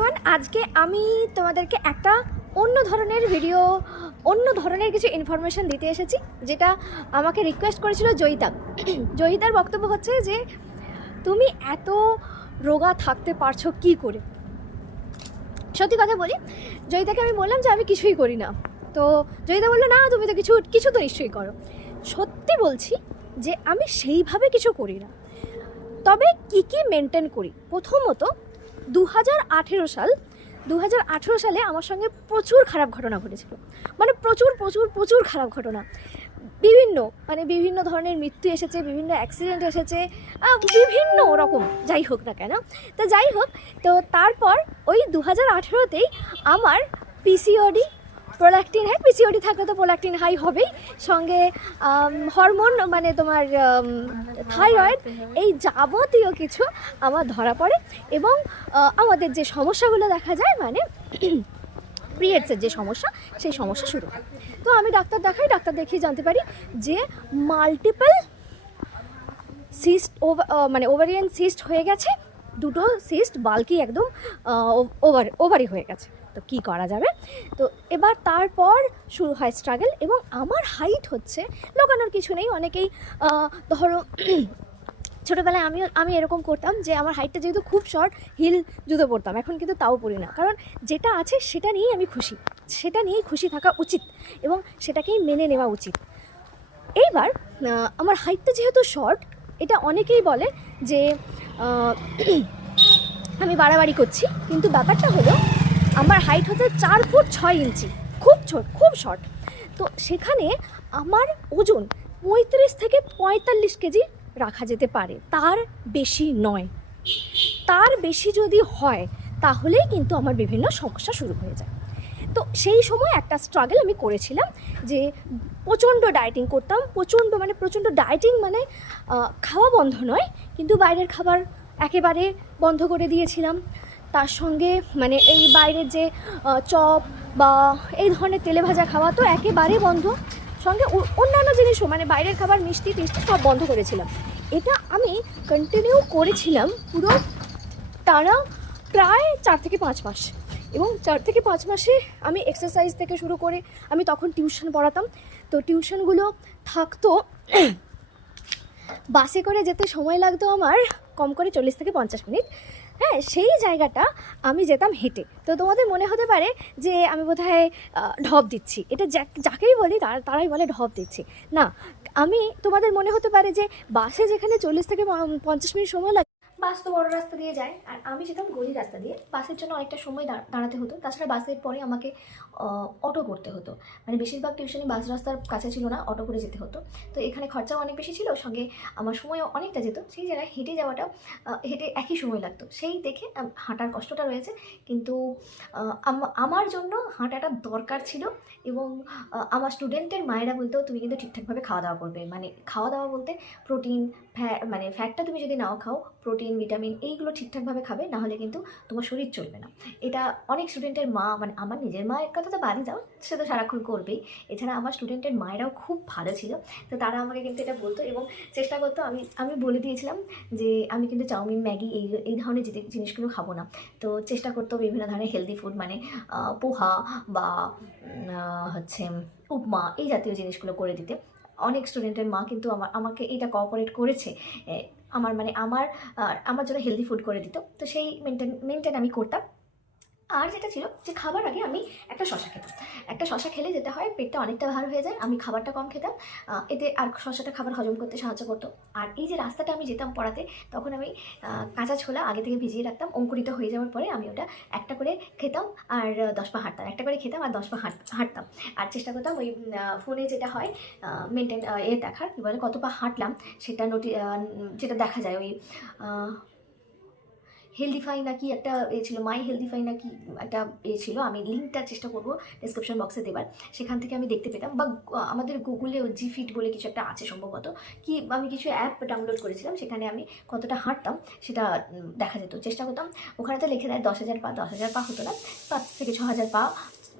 Everyone আজকে আমি তোমাদেরকে একটা অন্য ধরনের ভিডিও অন্য ধরনের কিছু ইনফরমেশন দিতে এসেছি, যেটা আমাকে রিকোয়েস্ট করেছিল জয়িতা। জয়িতার বক্তব্য হচ্ছে যে, তুমি এত রোগা থাকতে পারছ কি করে? সত্যি কথা বলি, জয়িতাকে আমি বললাম যে আমি কিছুই করি না। তো জয়িতা বলল, না, তুমি তো কিছু কিছু তো নিশ্চয়ই করো। সত্যি বলছি যে আমি সেইভাবে কিছু করি না। তবে কি কি মেনটেন করি? প্রথমত দু হাজার আঠেরো সাল দু হাজার আঠেরো সালে আমার সঙ্গে প্রচুর খারাপ ঘটনা ঘটেছিল। মানে প্রচুর প্রচুর প্রচুর খারাপ ঘটনা। বিভিন্ন মানে বিভিন্ন ধরনের মৃত্যু এসেছে, বিভিন্ন অ্যাক্সিডেন্ট এসেছে বিভিন্ন রকম, যাই হোক না কেন। তো যাই হোক, তো তারপর ওই দু হাজার আঠেরোতেই আমার পিসিওডি প্রোলাক্টিন হাই পিসিওডি থাকলে তো প্রোলাক্টিন হাই হবেই। সঙ্গে হরমোন মানে তোমার থাইরয়েড এই যাবতীয় কিছু আমার ধরা পড়ে এবং আমাদের যে সমস্যাগুলো দেখা যায় মানে পিরিয়ডসের যে সমস্যা, সেই সমস্যা শুরু হয়। তো আমি ডাক্তার দেখাই, ডাক্তার দেখিয়ে জানতে পারি যে মাল্টিপল সিস্ট মানে ওভারিয়ান সিস্ট হয়ে গেছে, দুটো সিস্ট বালকি একদম ওভার ওভারি হয়ে গেছে। তো কি করা যাবে? তো এবার তারপর শুরু হয় স্ট্রাগল এবং আমার হাইট হচ্ছে লোকানোর কিছু নেই। অনেকেই ধরো ছোটোবেলায় আমিও, আমি এরকম করতাম যে আমার হাইটটা যেহেতু খুব শর্ট হিল জুতো পরতাম। এখন কিন্তু তাও পরি না। কারণ যেটা আছে সেটা নিয়েই আমি খুশি। সেটা নিয়েই খুশি থাকা উচিত এবং সেটাকেই মেনে নেওয়া উচিত। এইবার আমার হাইটটা যেহেতু শর্ট এটা অনেকেই বলে যে আমি বাড়াবাড়ি করছি। কিন্তু ব্যাপারটা হলো আমার হাইট হচ্ছে চার ফুট ছয় ইঞ্চি। খুব ছোট, খুব শর্ট তো সেখানে আমার ওজন পঁয়ত্রিশ থেকে পঁয়তাল্লিশ কেজি রাখা যেতে পারে। তার বেশি নয়। তার বেশি যদি হয়, তাহলেই কিন্তু আমার বিভিন্ন সমস্যা শুরু হয়ে যায়। তো সেই সময় একটা স্ট্রাগল আমি করেছিলাম যে প্রচণ্ড ডায়েটিং করতাম। প্রচণ্ড মানে প্রচণ্ড ডায়েটিং মানে খাওয়া বন্ধ নয়, কিন্তু বাইরের খাবার একেবারে বন্ধ করে দিয়েছিলাম। তার সঙ্গে মানে এই বাইরের যে চপ বা এই ধরনের তেলে ভাজা খাওয়া তো একেবারে বন্ধ। সঙ্গে অন্যান্য জিনিসও মানে বাইরের খাবার, মিষ্টি টিষ্টি সব বন্ধ করেছিলাম। এটা আমি কন্টিনিউ করেছিলাম পুরো টানা প্রায় চার থেকে পাঁচ মাস। এবং চার থেকে পাঁচ মাসে আমি এক্সারসাইজ থেকে শুরু করে আমি তখন টিউশন পড়াতাম। তো টিউশনগুলো থাকতো বাসে করে যেতে সময় লাগতো আমার কম করে চল্লিশ থেকে পঞ্চাশ মিনিট। হ্যাঁ সেই জায়গাটা আমি যেতাম হেঁটে। তো তোমাদের মনে হতে পারে যে আমি বোধহয় ঢপ দিচ্ছি। এটা যাকেই বলি তার- তারাই বলে ঢপ দিচ্ছি। না, আমি, তোমাদের মনে হতে পারে যে বাসে যেখানে চল্লিশ থেকে পঞ্চাশ মিনিট সময় লাগে, বাস তো বড় রাস্তা দিয়ে যায়। আর আমি যেতাম গলি রাস্তা দিয়ে। বাসের জন্য অনেকটা সময় দাঁড়াতে হতো। তাছাড়া বাসের পরে আমাকে অটো করতে হতো। মানে বেশিরভাগ টিউশনই বাস রাস্তার কাছে ছিল না অটো করে যেতে হতো। তো এখানে খরচাও অনেক বেশি ছিল, সঙ্গে আমার সময়ও অনেকটা যেত। সেই জায়গায় হেঁটে যাওয়াটা হেঁটে একই সময় লাগতো। সেই দেখে হাঁটার কষ্টটা রয়েছে। কিন্তু আমার জন্য হাঁটাটা দরকার ছিল এবং আমার স্টুডেন্টের মায়েরা বলতেও তুমি কিন্তু ঠিকঠাকভাবে খাওয়া দাওয়া করবে। মানে খাওয়া দাওয়া বলতে প্রোটিন ফ্যা মানে ফ্যাটটা তুমি যদি নাও খাও প্রোটিন ভিটামিন এইগুলো ঠিকঠাকভাবে খাবে, না হলে কিন্তু তোমার শরীর চলবে না। এটা অনেক স্টুডেন্টের মা মানে আমার নিজের মায়ের কথা তো বাদই যাও, সে তো সারাক্ষণ করবেই। এছাড়া আমার স্টুডেন্টের মায়েরাও খুব ভালো ছিল, তো তারা আমাকে কিন্তু এটা বলতো এবং চেষ্টা করতো, আমি আমি বলে দিয়েছিলাম যে আমি কিন্তু চাউমিন, ম্যাগি এই এই ধরনের জিনি- জিনিসগুলো খাব না। তো চেষ্টা করতো বিভিন্ন ধরনের হেলদি ফুড মানে পোহা বা হচ্ছে উপমা এই জাতীয় জিনিসগুলো করে দিতে। অনেক স্টুডেন্টের মা কিন্তু আমার, আমাকে এটা কোঅপারেট করেছে আমার মানে আমার আমার জন্য হেলদি ফুড করে দিত। তো সেই মেনটেন মেনটেন আমি করতাম। আর যেটা ছিল যে খাবার আগে আমি একটা শশা খেতাম। একটা শশা খেলে যেটা হয়, পেটটা অনেকটা ভালো হয়ে যায়, আমি খাবারটা কম খেতাম। এতে আর শশাটা খাবার হজম করতে সাহায্য করতো। আর এই যে রাস্তাটা আমি যেতাম পড়াতে, তখন আমি কাঁচা ছোলা আগে থেকে ভিজিয়ে রাখতাম, অঙ্কুরিত হয়ে যাওয়ার পরে আমি ওটা একটা করে খেতাম আর দশ পা হাঁটতাম। একটা করে খেতাম আর দশ পা হাঁট, হাঁটতাম। আর চেষ্টা করতাম ওই ফোনে যেটা হয় মেনটেন এ দেখার, কী বলে, কত পা হাঁটলাম, সেটা নোটি যেটা দেখা যায় ওই হেলদিফাই নাকি একটা এ ছিল মাই হেলদিফাই নাকি একটা এ ছিল, আমি লিঙ্কটা চেষ্টা করব ডিসক্রিপশন বক্সে দেবার। সেখান থেকে আমি দেখতে পেতাম। বা আমাদের গুগলেও জি ফিট বলে কিছু একটা আছে সম্ভবত। কি, আমি কিছু অ্যাপ ডাউনলোড করেছিলাম, সেখানে আমি কতটা হাঁটতাম সেটা দেখা যেত, চেষ্টা করতাম। ওখানে তো লিখে দেয় দশ হাজার পা, দশ হাজার পা হতো না। পাঁচ থেকে ছ হাজার পা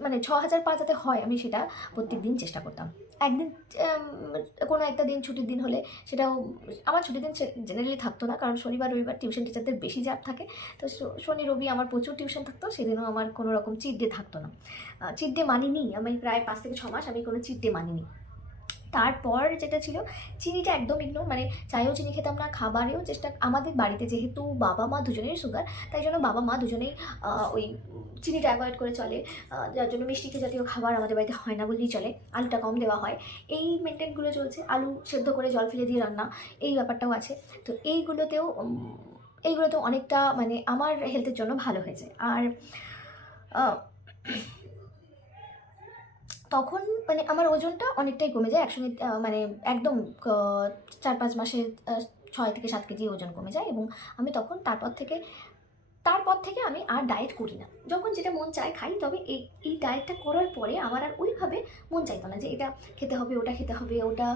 মানে ছ হাজার পাঁচ যাতে হয় আমি সেটা প্রত্যেক দিন চেষ্টা করতাম। একদিন কোনো একটা দিন ছুটির দিন হলে সেটাও, আমার ছুটির দিন জেনারেলি থাকতো না কারণ শনিবার, রবিবার টিউশন টিচারদের বেশি চাপ থাকে। তো শনি, রবি আমার প্রচুর টিউশন থাকতো, সেদিনও আমার কোনো রকম চিট ডে থাকতো না। চিট ডে মানিনি। আমি প্রায় পাঁচ থেকে ছ মাস আমি কোনো চিট ডে মানিনি। তারপর যেটা ছিল, চিনিটা একদম ইগনোর মানে চায়েও চিনি খেতাম না, খাবারেও চেষ্টা, আমাদের বাড়িতে যেহেতু বাবা মা দুজনেই সুগার তাই জন্য বাবা মা দুজনেই ওই চিনিটা অ্যাভয়েড করে চলে। যার জন্য মিষ্টি জাতীয় খাবার আমাদের বাড়িতে হয় না বললেই চলে, আলুটা কম দেওয়া হয়। এই মেনটেনগুলো চলছে, আলু সেদ্ধ করে জল ফেলে দিয়ে রান্না, এই ব্যাপারটাও আছে। তো এইগুলোতেও এইগুলোতেও অনেকটা মানে আমার হেলথের জন্য ভালো হয়েছে। আর তখন মানে আমার ওজনটা অনেকটাই কমে যায়, একসঙ্গে মানে একদম চার পাঁচ মাসে ছয় থেকে সাত কেজি ওজন কমে যায় এবং আমি তখন তারপর থেকে তারপর থেকে আমি আর ডায়েট করি না। যখন যেটা মন চায় খাই, তবে এই এই ডায়েটটা করার পরে আমার আর ওইভাবে মন চাইতো না যে এটা খেতে হবে, ওটা খেতে হবে, ওটা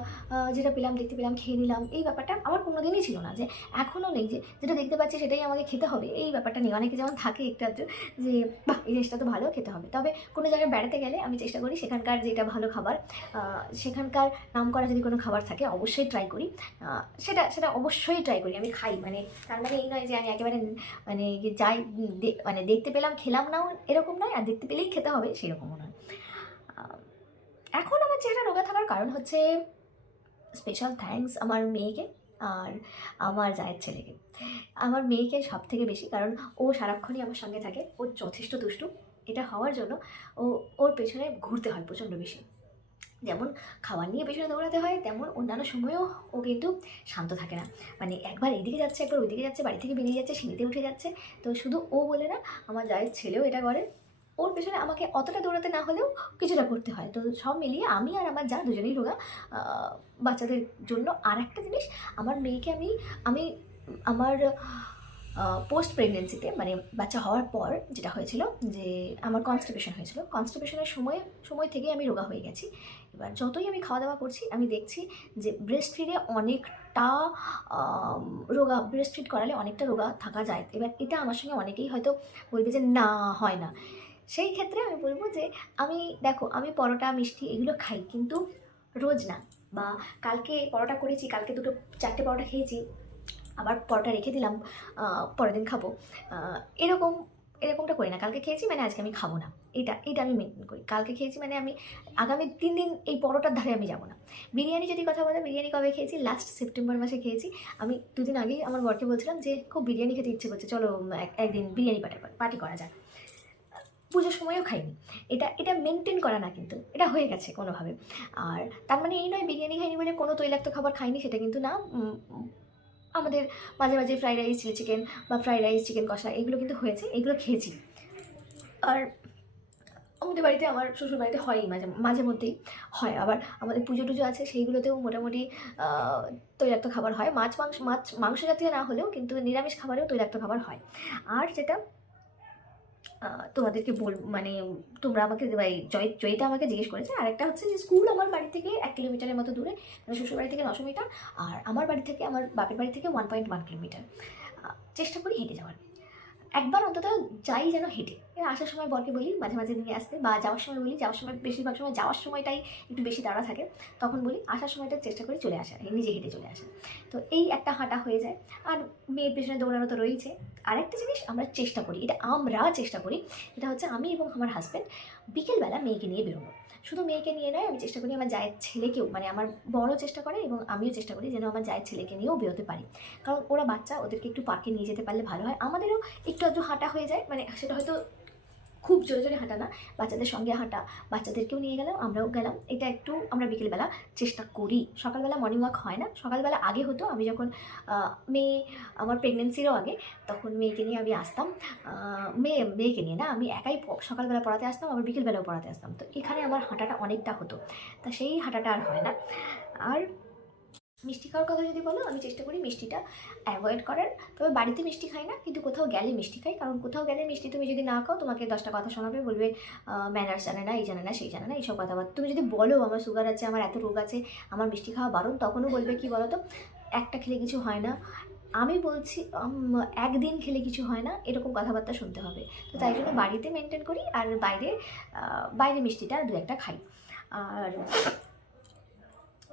যেটা পেলাম, দেখতে পেলাম, খেয়ে নিলাম, এই ব্যাপারটা আমার কোনো দিনই ছিল না যে এখনও নেই যে যেটা দেখতে পাচ্ছি সেটাই আমাকে খেতে হবে। এই ব্যাপারটা নিয়ে অনেকে যেমন থাকে একটু যে, বাহ, এই জিনিসটা তো ভালো, খেতে হবে। তবে কোনো জায়গায় বেড়াতে গেলে আমি চেষ্টা করি সেখানকার যেটা ভালো খাবার সেখানকার নাম করা যদি কোনো খাবার থাকে অবশ্যই ট্রাই করি। সেটা সেটা অবশ্যই ট্রাই করি, আমি খাই। মানে তার মানে এই নয় যে আমি একেবারে মানে যাই মানে দেখতে পেলাম, খেলাম নাও এরকম নয়, আর দেখতে পেলেই খেতে হবে, সেরকমও নয়। এখন আমার চেহারা রোগা থাকার কারণ হচ্ছে স্পেশাল থ্যাঙ্কস আমার মেয়েকে আর আমার জায়ের ছেলেকে। আমার মেয়েকে সব থেকে বেশি, কারণ ও সারাক্ষণই আমার সঙ্গে থাকে, ও যথেষ্ট দুষ্টু। এটা হওয়ার জন্য ও, ওর পেছনে ঘুরতে হয় প্রচণ্ড বেশি। যেমন খাবার নিয়ে পেছনে দৌড়াতে হয়, তেমন অন্যান্য সময়েও ও কিন্তু শান্ত থাকে না। মানে একবার এদিকে যাচ্ছে, একবার ওইদিকে যাচ্ছে, বাড়ি থেকে বেরিয়ে যাচ্ছে, সিঁড়িতে উঠে যাচ্ছে। তো শুধু ও বলে না, আমার জায়ের ছেলেও এটা করে। ওর পেছনে আমাকে অতটা দৌড়াতে না হলেও কিছুটা করতে হয়। তো সব মিলিয়ে আমি আর আমার যা দুজনেই রোগা বাচ্চাদের জন্য আর একটা জিনিস, আমার মেয়েকে আমি আমি আমার পোস্ট প্রেগনেন্সিতে মানে বাচ্চা হওয়ার পর যেটা হয়েছিল যে, আমার কনস্টিপেশন হয়েছিল। কনস্টিপেশনের সময় সময় থেকে আমি রোগা হয়ে গেছি। এবার যতই আমি খাওয়া দাওয়া করছি, আমি দেখছি যে ব্রেস্ট ফিডে অনেকটা রোগা ব্রেস্ট ফিড করালে অনেকটা রোগা থাকা যায়। এবার এটা আমার সঙ্গে অনেকেই হয়তো বলবে যে না, হয় না। সেই ক্ষেত্রে আমি বলব যে আমি, দেখো, আমি পরোটা, মিষ্টি এগুলো খাই, কিন্তু রোজ না। বা কালকে পরোটা করেছি, কালকে দুটো, চারটে পরোটা খেয়েছি, আবার পরোটা রেখে দিলাম পরের দিন খাব। এরকম এরকমটা করি না। কালকে খেয়েছি মানে আজকে আমি খাব না। এটা এটা আমি মেনটেন করি। কালকে খেয়েছি মানে আমি আগামী তিন দিন এই পরোটার ধারে আমি যাব না। বিরিয়ানি যদি কথা বলে, বিরিয়ানি কবে খেয়েছি? লাস্ট সেপ্টেম্বর মাসে খেয়েছি। আমি দুদিন আগেই আমার বরকে বলছিলাম যে, খুব বিরিয়ানি খেতে ইচ্ছে করছে। চলো এক- একদিন বিরিয়ানি পার্টি পার্টি করা যাক। পুজোর সময়ও খাইনি। এটা এটা মেনটেন করা না কিন্তু। এটা হয়ে গেছে কোনোভাবে। আর তার মানে এই নয়, বিরিয়ানি খাইনি বলে কোনো তৈলাক্ত খাবার খাইনি, সেটা কিন্তু না। আমাদের মাঝে মাঝে ফ্রাইড রাইস চিলি চিকেন বা ফ্রাইড রাইস চিকেন কষা, এগুলো কিন্তু হয়েছে, এগুলো খেয়েছি। আর আমাদের বাড়িতে আমার শ্বশুর বাড়িতে হয়ই, মাঝে মাঝে মধ্যেই হয়। আবার আমাদের পুজো টুজো আছে, সেইগুলোতেও মোটামুটি তৈলাক্ত খাবার হয়। মাছ, মাংস মাছ মাংস জাতীয় না হলেও কিন্তু নিরামিষ খাবারেও তৈলাক্ত খাবার হয়। আর যেটা তোমাদেরকে বল মানে তোমরা আমাকে জয় জয়টা আমাকে জিজ্ঞেস করেছে। আর একটা হচ্ছে যে স্কুল আমার বাড়ি থেকে এক কিলোমিটারের মতো দূরে মানে শ্বশুর বাড়ি থেকে নশো মিটার আর আমার বাড়ি থেকে, আমার বাপের বাড়ি থেকে ওয়ান পয়েন্ট ওয়ান কিলোমিটার চেষ্টা করি হেঁটে যাওয়ার। একবার অন্তত যাই যেন হেঁটে। আসার সময় বরকে বলি, মাঝে মাঝে নিয়ে আসতে, বা যাওয়ার সময় বলি, যাওয়ার সময়, বেশিরভাগ সময় যাওয়ার সময়টাই একটু বেশি তাড়া থাকে। তখন বলি, আসার সময়টা চেষ্টা করি চলে আসা নিজে হেঁটে চলে আসা। তো এই একটা হাঁটা হয়ে যায়। আর মেয়ের পেছনে দৌড়ানো তো রয়েছে আরেকটা জিনিস আমরা চেষ্টা করি, এটা আমরা চেষ্টা করি এটা হচ্ছে আমি এবং আমার হাজব্যান্ড বিকেলবেলা মেয়েকে নিয়ে বেরোবো। শুধু মেয়েকে নিয়ে নয়, আমি চেষ্টা করি আমার জায়ের ছেলেকেও মানে আমার বড় চেষ্টা করে এবং আমিও চেষ্টা করি যেন আমার জায়ের ছেলেকে নিয়েও বেরোতে পারি। কারণ ওরা বাচ্চা, ওদেরকে একটু পার্কে নিয়ে যেতে পারলে ভালো হয়। আমাদেরও একটু আধটু হাঁটা হয়ে যায় মানে সেটা হয়তো খুব জোরে জোরে হাঁটা না, বাচ্চাদের সঙ্গে হাঁটা, বাচ্চাদেরকেও নিয়ে গেলাম, আমরাও গেলাম। এটা একটু আমরা বিকেলবেলা চেষ্টা করি। সকালবেলা মর্নিং ওয়াক হয় না, সকালবেলা আগে হতো, আমি যখন মেয়ে, আমার প্রেগনেন্সিরও আগে, তখন মেয়েকে নিয়ে আমি আসতাম। মেয়ে, মেয়েকে নিয়ে না, আমি একাই সকালবেলা পড়াতে আসতাম, আবার বিকেলবেলাও পড়াতে আসতাম। তো এখানে আমার হাঁটাটা অনেকটা হতো। তা সেই হাঁটাটা আর হয় না। আর মিষ্টি খাওয়ার কথা যদি বলো, আমি চেষ্টা করি মিষ্টিটা অ্যাভয়েড করার। তবে বাড়িতে মিষ্টি খাই না, কিন্তু কোথাও গেলে মিষ্টি খাই। কারণ কোথাও গেলে মিষ্টি তুমি যদি না খাও, তোমাকে দশটা কথা শোনাবে, বলবে ম্যানার্স জানে না, এই জানে না, সেই জানে না, এইসব কথাবার্তা তুমি যদি বলো, আমার সুগার আছে, আমার এত রোগ আছে, আমার মিষ্টি খাওয়া বারণ তখনও বলবে কি বলো তো একটা খেলে কিছু হয় না। আমি বলছি একদিন খেলে কিছু হয় না, এরকম কথাবার্তা শুনতে হবে। তো তাই জন্য বাড়িতে মেনটেন করি, আর বাইরে বাইরে মিষ্টিটা দু একটা খাই। আর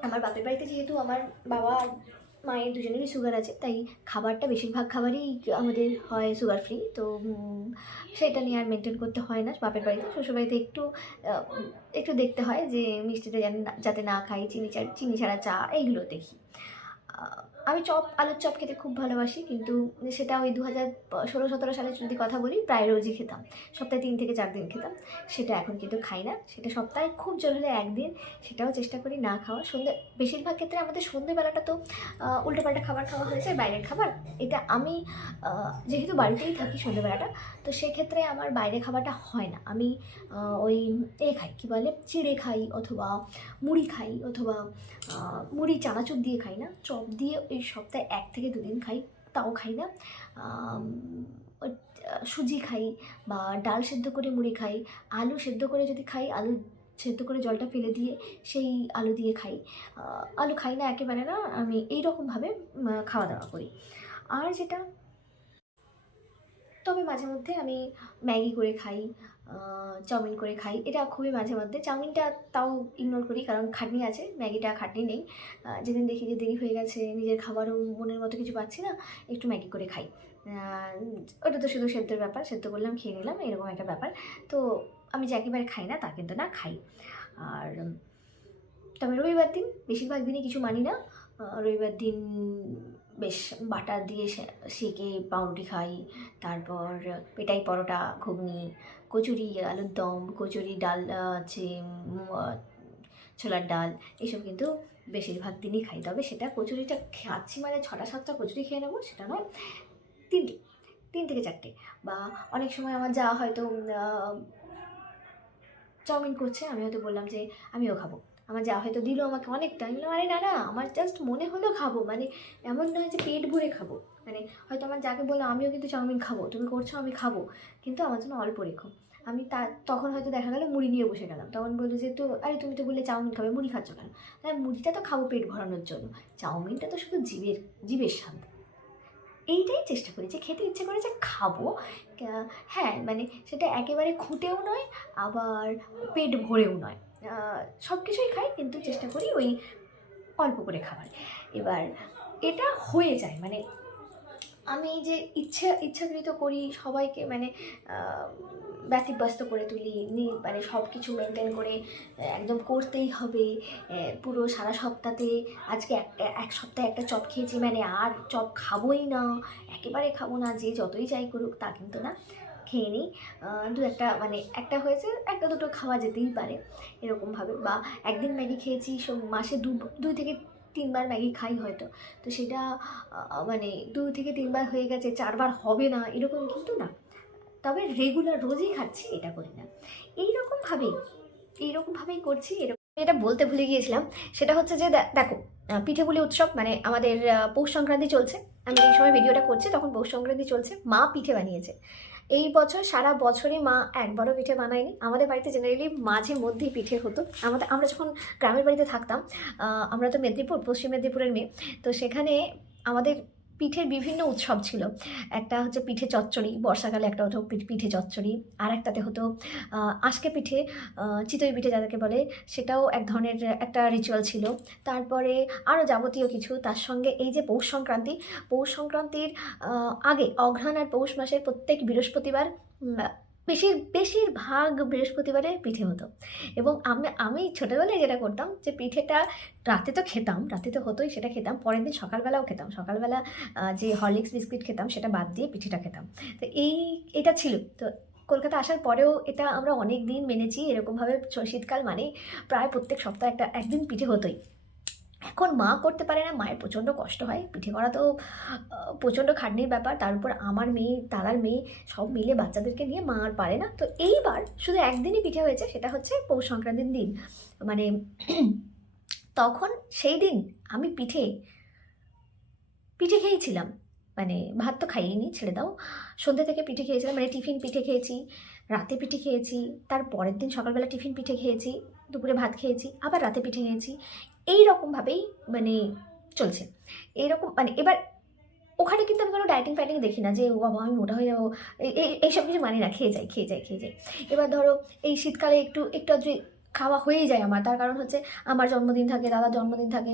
আমার বাপের বাড়িতে যেহেতু আমার বাবা আর মায়ের দুজনেরই সুগার আছে, তাই খাবারটা বেশিরভাগ খাবারই আমাদের হয় সুগার ফ্রি তো সেটা নিয়ে আর মেনটেন করতে হয় না বাপের বাড়িতে। শ্বশুরবাড়িতে একটু একটু দেখতে হয় যে মিষ্টিতে যেন যাতে না খাই, চিনি চিনি ছাড়া চা, এইগুলো দেখি। আমি চপ, আলুর চপ খেতে খুব ভালোবাসি, কিন্তু সেটা ওই দু হাজার ষোলো, সতেরো সালে যদি কথা বলি, প্রায় রোজই খেতাম। সপ্তাহে তিন থেকে চার দিন খেতাম। সেটা এখন কিন্তু খাই না। সেটা সপ্তাহে খুব জোর হলে একদিন, সেটাও চেষ্টা করি না খাওয়া সন্ধ্যে, বেশিরভাগ ক্ষেত্রে আমাদের সন্ধ্যেবেলাটা তো উল্টোপাল্টা খাবার খাওয়া হয়েছে বাইরের খাবার। এটা আমি যেহেতু বাড়িতেই থাকি সন্ধ্যেবেলাটা, তো সেক্ষেত্রে আমার বাইরে খাবারটা হয় না। আমি ওই এ খাই, কী বলে, চিড়ে খাই অথবা মুড়ি খাই অথবা মুড়ি চানাচুর দিয়ে খাই না। চপ দিয়ে সপ্তাহে এক থেকে দুদিন খাই, তাও খাই না। সুজি খাই বা ডাল সেদ্ধ করে মুড়ি খাই। আলু সেদ্ধ করে যদি খাই, আলু সেদ্ধ করে জলটা ফেলে দিয়ে সেই আলু দিয়ে খাই। আলু খাই না একেবারে না, আমি এই রকমভাবে খাওয়া দাওয়া করি। আর যেটা, তবে মাঝে মধ্যে আমি ম্যাগি করে খাই চাউমিন করে খাই। এটা খুবই মাঝে মধ্যে। চাউমিনটা তাও ইগনোর করি, কারণ খাটনি আছে, ম্যাগিটা খাটনি নেই। যেদিন দেখি যে দেরি হয়ে গেছে, নিজের খাবারও মনের মতো কিছু পাচ্ছি না, একটু ম্যাগি করে খাই। ওটা তো শুধু সেদ্ধর ব্যাপার, সেদ্ধ করলাম, খেয়ে নিলাম, এরকম একটা ব্যাপার। তো আমি যে একেবারে খাই না, তা কিন্তু না খাই। আর, তবে রবিবার দিন, বেশিরভাগ দিনই কিছু মানি না। রবিবার দিন বেশ বাটার দিয়ে সেকে পাউরুটি খাই। তারপর পেটাই পরোটা, ঘুগনি, কচুরি, আলুর দম, কচুরি ডাল আছে ছোলার ডাল, এসব কিন্তু বেশিরভাগ দিনই খাই। তবে সেটা কচুরিটা খাচ্ছি মানে ছটা, সাতটা কচুরি খেয়ে নেব, সেটা নয়, তিনটে, তিন থেকে চারটে। বা অনেক সময় আমার যা হয়তো চাউমিন করছে, আমি হয়তো বললাম যে আমিও খাব। আমার যা হয়তো দিল আমাকে অনেকটা। আমি আরে না না, আমার জাস্ট মনে হলো খাব। মানে এমন নয় যে পেট ভরে খাব। মানে হয়তো আমার যাকে বললাম আমিও কিন্তু চাউমিন খাব, তুমি করছ, আমি খাব। কিন্তু আমার জন্য অল্প রেখো। আমি তা, তখন হয়তো দেখা গেলো মুড়ি নিয়ে বসে গেলাম। তখন বলল যে, তো, আরে তুমি তো বললে চাউমিন খাবে, মুড়ি খাচ্ছ কেন? তাই মুড়িটা তো খাব পেট ভরানোর জন্য। চাউমিনটা তো শুধু জীবের জীবের স্বাদ। এইটাই চেষ্টা করি যে খেতে ইচ্ছে করে যে খাব। হ্যাঁ মানে সেটা একেবারে খুঁটেও নয়, আবার পেট ভরেও নয়। সব কিছুই খাই কিন্তু চেষ্টা করি ওই অল্প করে খাবার। এবার এটা হয়ে যায় মানে আমি যে ইচ্ছে ইচ্ছাকৃত করি সবাইকে মানে ব্যতিব্যস্ত করে তুলি মানে সব কিছু মেনটেন করে একদম করতেই হবে পুরো সারা সপ্তাহে আজকে একটা এক সপ্তাহে একটা চপ খেয়েছি মানে আর চপ খাবোই না একেবারে খাব না যে যতই যাই করুক তা কিন্তু না। খেয়ে নিই। দু একটা মানে একটা হয়েছে, একটা দুটো খাওয়া যেতেই পারে এরকমভাবে। বা একদিন ম্যাগি খেয়েছি, সব মাসে দু, দুই থেকে তিনবার ম্যাগি খাই হয়তো। তো সেটা মানে দু থেকে তিনবার হয়ে গেছে, চারবার হবে না, এরকম কিন্তু না। তবে রেগুলার রোজই খাচ্ছি, এটা করি না। এইরকমভাবেই এইরকমভাবেই করছি, এরকম। এটা বলতে ভুলে গিয়েছিলাম, সেটা হচ্ছে যে দেখো পিঠেপুলি উৎসব মানে আমাদের পৌষ সংক্রান্তি চলছে। আমি এই সময় ভিডিওটা করছি, তখন পৌষ সংক্রান্তি চলছে, মা পিঠে বানিয়েছে। এই বছর সারা বছরই মা একবারও পিঠে বানায়নি। আমাদের বাড়িতে জেনারেলি মাঝে মধ্যেই পিঠে হতো। আমাদের, আমরা যখন গ্রামের বাড়িতে থাকতাম আমরা তো মেদিনীপুর, পশ্চিম মেদিনীপুরের মেয়ে। তো সেখানে আমাদের পিঠের বিভিন্ন উৎসব ছিল। একটা হচ্ছে পিঠে চচ্চড়ি, বর্ষাকালে একটা হতো পিঠে চচ্চড়ি। আর একটাতে হতো আজকে পিঠে চিতই পিঠে যাদেরকে বলে, সেটাও এক ধরনের একটা রিচুয়াল ছিল। তারপরে আরও যাবতীয় কিছু, তার সঙ্গে এই যে পৌষ সংক্রান্তি, পৌষ সংক্রান্তির আগে অঘ্রাণ আর পৌষ মাসের প্রত্যেক বৃহস্পতিবার বেশির বেশিরভাগ বৃহস্পতিবারে পিঠে হতো। এবং আমি আমি ছোটোবেলায় যেটা করতাম যে পিঠেটা রাতে তো খেতাম, রাতে তো হতোই সেটা খেতাম, পরের দিন সকালবেলাও খেতাম। সকালবেলা যে হরলিক্স বিস্কিট খেতাম সেটা বাদ দিয়ে পিঠেটা খেতাম। তো এই, এটা ছিল। তো কলকাতা আসার পরেও এটা আমরা অনেক দিন মেনেছি, এরকমভাবে শীতকাল মানে প্রায় প্রত্যেক সপ্তাহে একটা, একদিন পিঠে হতোই। এখন মা করতে পারে না, মায়ের প্রচণ্ড কষ্ট হয়। পিঠে করা তো প্রচণ্ড খাটনির ব্যাপার। তার উপর আমার মেয়ে দাদার মেয়ে সব মিলে বাচ্চাদেরকে নিয়ে মা আর পারে না। তো এইবার শুধু একদিনই পিঠে হয়েছে, সেটা হচ্ছে পৌষ সংক্রান্তির দিন। মানে তখন সেই দিন আমি পিঠে পিঠে খেয়েছিলাম। মানে ভাত তো খাইয়ে ছেড়ে দাও। সন্ধ্যে থেকে পিঠে খেয়েছিলাম মানে টিফিন পিঠে খেয়েছি, রাতে পিঠে খেয়েছি, তার পরের দিন সকালবেলা টিফিন পিঠে খেয়েছি, দুপুরে ভাত খেয়েছি, আবার রাতে পিঠে খেয়েছি। এই রকমভাবেই মানে চলছে। এইরকম মানে এবার ওখানে কিন্তু আমি কোনো ডায়েটিং ফাইটিং দেখি না যে, ও বাবা, আমি মোটা হয়ে যাব। এই- এই এইসব কিছু মানি না, খেয়ে যাই খেয়ে যাই খেয়ে যাই। এবার ধরো এই শীতকালে একটু একটু খাওয়া হয়েই যায় আমার। তার কারণ হচ্ছে আমার জন্মদিন থাকে, দাদার জন্মদিন থাকে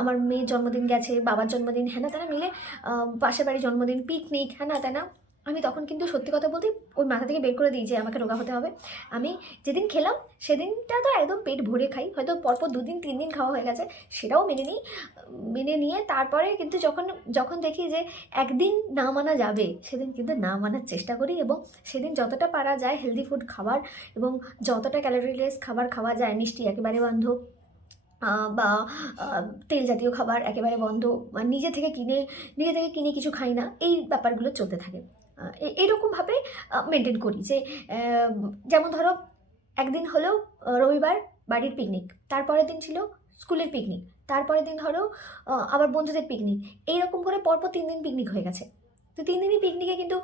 আমার মেয়ের জন্মদিন গেছে, বাবার জন্মদিন হ্যাঁ না, তারা মিলে পাশের বাড়ির জন্মদিন পিকনিক হ্যাঁ না, তাই না? আমি তখন কিন্তু সত্যি কথা বলতে ওই মাথা থেকে বের করে দিই যে আমাকে রোগা হতে হবে। আমি যেদিন খেলাম সেদিনটা তো একদম পেট ভরে খাই। হয়তো পরপর দুদিন তিন দিন খাওয়া হয়ে গেছে, সেটাও মেনে নিই। মেনে নিয়ে তারপরে কিন্তু যখন যখন দেখি যে একদিন না মানা যাবে, সেদিন কিন্তু না মানার চেষ্টা করি এবং সেদিন যতটা পারা যায় হেলদি ফুড খাবার এবং যতটা ক্যালোরিলেস খাবার খাওয়া যায়, মিষ্টি একেবারে বন্ধ বা তেল জাতীয় খাবার একেবারে বন্ধ নিজে থেকে কিনে, নিজে থেকে কিনে কিছু খাই না, এই ব্যাপারগুলো চলতে থাকে। এইরকমভাবে মেনটেন করি যে যেমন ধরো, একদিন হলো রবিবার বাড়ির পিকনিক তারপরের দিন ছিল স্কুলের পিকনিক তারপরের দিন ধরো আবার বন্ধুদের পিকনিক এইরকম করে পরপর তিন দিন পিকনিক হয়ে গেছে। তো তিন দিনই পিকনিকে কিন্তু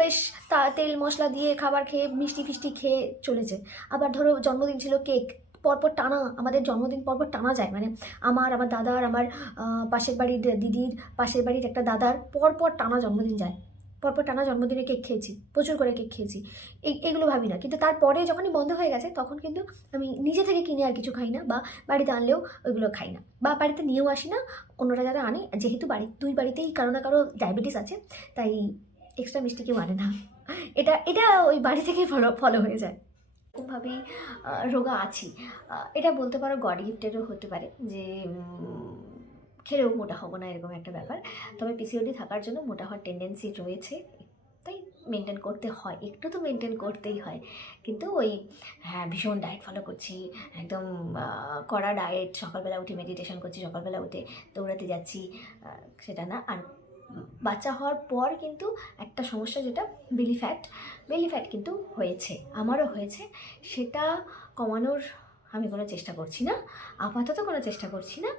বেশ তা, তেল মশলা দিয়ে খাবার খেয়ে, মিষ্টি ফিষ্টি খেয়ে চলেছে। আবার ধরো, জন্মদিন ছিল কেক পরপর টানা, আমাদের জন্মদিন পরপর টানা যায়। মানে আমার আমার দাদার, আমার পাশের বাড়ির দিদির, পাশের বাড়ির একটা দাদার পরপর টানা জন্মদিন যায়। পরপর টানা জন্মদিনে কেক খেয়েছি, প্রচুর করে কেক খেয়েছি। এগুলো ভাবি না। কিন্তু তারপরে যখনই বন্ধ হয়ে গেছে, তখন কিন্তু আমি নিজে থেকে কিনে আর কিছু খাই না বা বাড়িতে আনলেও ওইগুলো খাই না বা বাড়িতে নিয়েও আসি না, অন্যরা যারা আনে। যেহেতু বাড়ি, দুই বাড়িতেই কারও না কারও ডায়াবেটিস আছে, তাই এক্সট্রা মিষ্টি কেউ আনে না। এটা এটা ওই বাড়ি থেকেই ফলো ফলো হয়ে যায়। এরকমভাবেই রোগা আছি। এটা বলতে পারো গড গিফটেরও হতে পারে যে খেলেও মোটা হব না, এরকম একটা ব্যাপার। তবে পিসিওডি থাকার জন্য মোটা হওয়ার টেন্ডেন্সি রয়েছে। তাই মেনটেন করতে হয়, একটু তো মেনটেন করতেই হয়। কিন্তু ওই হ্যাঁ ভীষণ ডায়েট ফলো করছি, একদম কড়া ডায়েট সকালবেলা উঠে মেডিটেশন করছি, সকালবেলা উঠে দৌড়াতে যাচ্ছি সেটা না। আর বাচ্চা হওয়ার পর কিন্তু একটা সমস্যা যেটা বেলি ফ্যাট বেলি ফ্যাট কিন্তু হয়েছে, আমারও হয়েছে। সেটা কমানোর আমি কোনো চেষ্টা করছি না, আপাতত কোনো চেষ্টা করছি না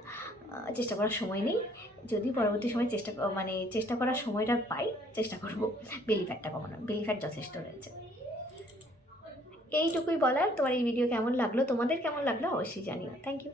চেষ্টা করার সময় নেই। যদি পরবর্তী সময় চেষ্টা মানে চেষ্টা করার সময়টা পাই, চেষ্টা করব। বেলি ফ্যাটটা কমানোর বেলি ফ্যাট যথেষ্ট রয়েছে। এইটুকুই বলার। তোমার এই ভিডিও কেমন লাগল? তোমাদের কেমন লাগল? অবশ্যই জানিও। Thank you